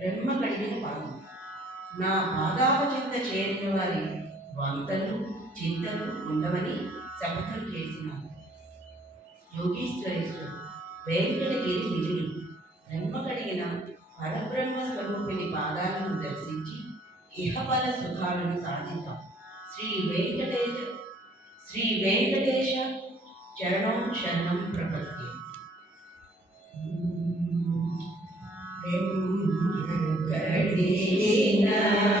బ్రహ్మ కలిగిన పాదం నా పాదాపచింత చేరిన వారి వంతలు చింతలు ఉండవని శపథం చేసినాను. యోగీశ్వరేశ్వరు వెంకటగిరి నిజుడు బ్రహ్మ కలిగిన పరబ్రహ్మ స్వరూపిణి పాదాలను దర్శించి ఇహపర సుఖాలను సాధిద్దాం. శ్రీ వెంకటేశ శ్రీ వెంకటేశ చరణం శరణం ప్రపత్తి கடலினால்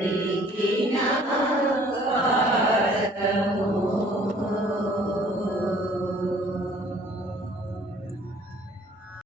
Dikinavar.